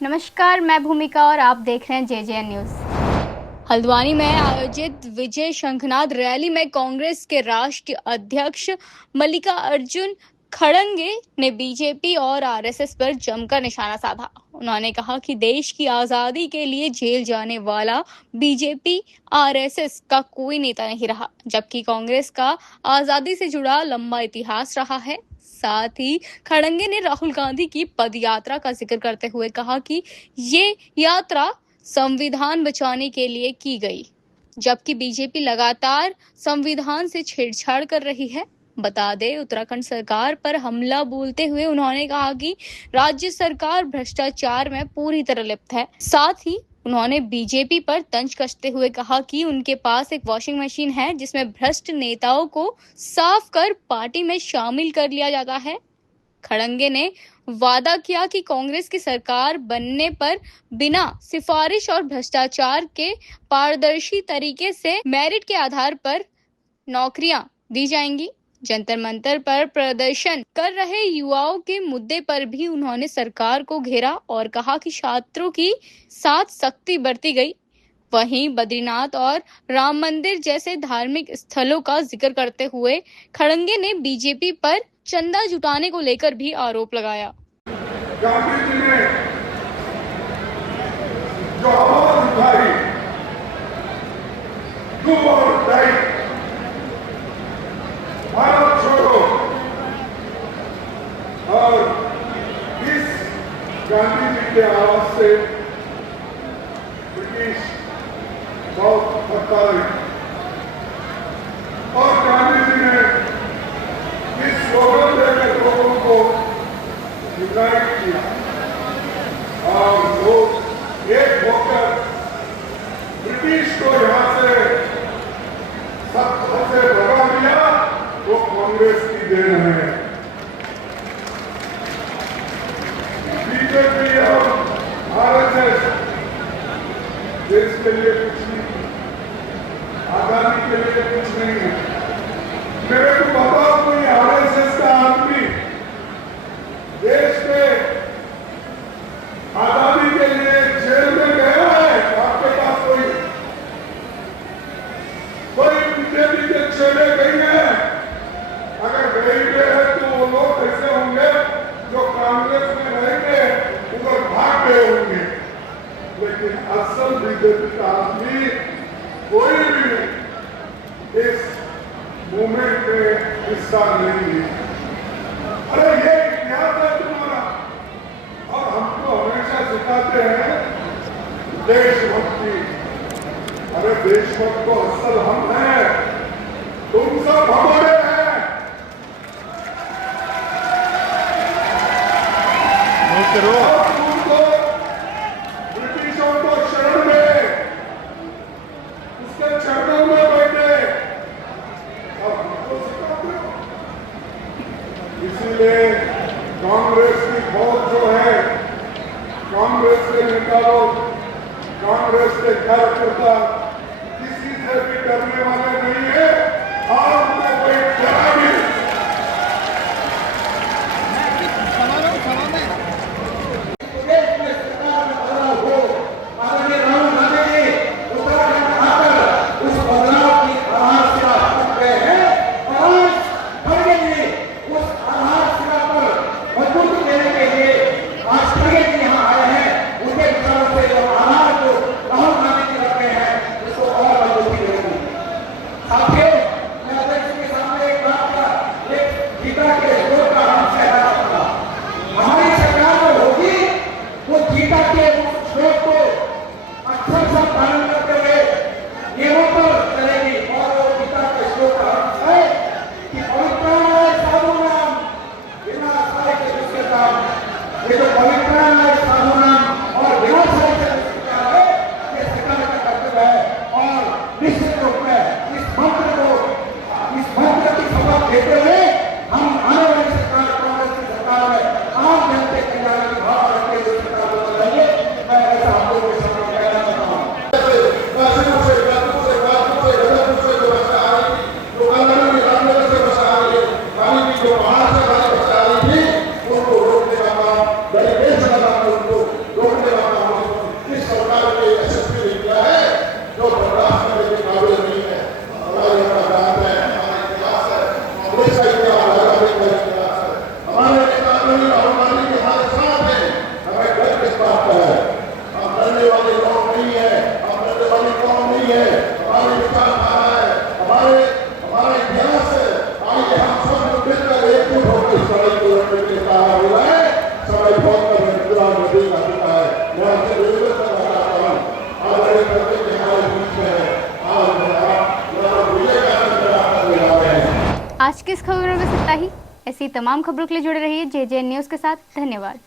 नमस्कार, मैं भूमिका और आप देख रहे हैं जेजे न्यूज। हल्द्वानी में आयोजित विजय शंखनाद रैली में कांग्रेस के राष्ट्रीय अध्यक्ष मल्लिकार्जुन खड़गे ने बीजेपी और आरएसएस पर जमकर निशाना साधा। उन्होंने कहा कि देश की आजादी के लिए जेल जाने वाला बीजेपी आरएसएस का कोई नेता नहीं रहा, जबकि कांग्रेस का आजादी से जुड़ा लंबा इतिहास रहा है। साथ ही खड़गे ने राहुल गांधी की पदयात्रा का जिक्र करते हुए कहा कि ये यात्रा संविधान बचाने के लिए की गई, जबकि बीजेपी लगातार संविधान से छेड़छाड़ कर रही है। बता दें, उत्तराखंड सरकार पर हमला बोलते हुए उन्होंने कहा कि राज्य सरकार भ्रष्टाचार में पूरी तरह लिप्त है। साथ ही उन्होंने बीजेपी पर तंज कसते हुए कहा कि उनके पास एक वॉशिंग मशीन है जिसमें भ्रष्ट नेताओं को साफ कर पार्टी में शामिल कर लिया जाता है। खड़गे ने वादा किया कि कांग्रेस की सरकार बनने पर बिना सिफारिश और भ्रष्टाचार के पारदर्शी तरीके से मेरिट के आधार पर नौकरियां दी जाएंगी। जंतर मंतर पर प्रदर्शन कर रहे युवाओं के मुद्दे पर भी उन्होंने सरकार को घेरा और कहा कि छात्रों की साथ सख्ती बरती गई। वहीं बद्रीनाथ और राम मंदिर जैसे धार्मिक स्थलों का जिक्र करते हुए खड़गे ने बीजेपी पर चंदा जुटाने को लेकर भी आरोप लगाया। गांधी जी ने जो आवाज उठाई, डू और डाई, भारत छोड़ो, और इस गांधी जी के आवाज से ब्रिटिश बहुत थकता रही और गांधी जी ने इस स्लोगन देकर लोगों को यूनाइट किया और लोग एक होकर ब्रिटिश को यहाँ से सब से भगा दिया। वो कांग्रेस की देन है। बीजेपी और आरएसएस देश के लिए कुछ नहीं, आजादी के लिए कुछ नहीं है। मेरे को बताओ कोई आरएसएस का आदमी देश के आजादी के लिए जेल में गया है? आपके पास कोई बीजेपी के चेले गई है? अगर गई है तो वो लोग ऐसे होंगे जो कांग्रेस में रहेंगे उधर भाग गए होंगे, लेकिन असल बीजेपी का आदमी कोई भी इस मूवमेंट में हिस्सा नहीं है। अरे ये इतिहास है तुम्हारा, और हमको हमेशा सिखाते हैं देशभक्ति। अरे देशभक्त तो असल हम हैं, तुम सब हमारे हैं। और तुमको ब्रिटिशों को शरण में उसके चरणों में बैठे और हमको सिखाते हो। इसीलिए कांग्रेस की फौज जो है, कांग्रेस के नेता लोग, कांग्रेस के कार्यकर्ता किसी से भी डरने वाले नहीं है। आपको कोई डरा भी आज की इस खबर में बस इतना ही। ऐसी तमाम खबरों के लिए जुड़े रहिए JJN न्यूज़ के साथ। धन्यवाद।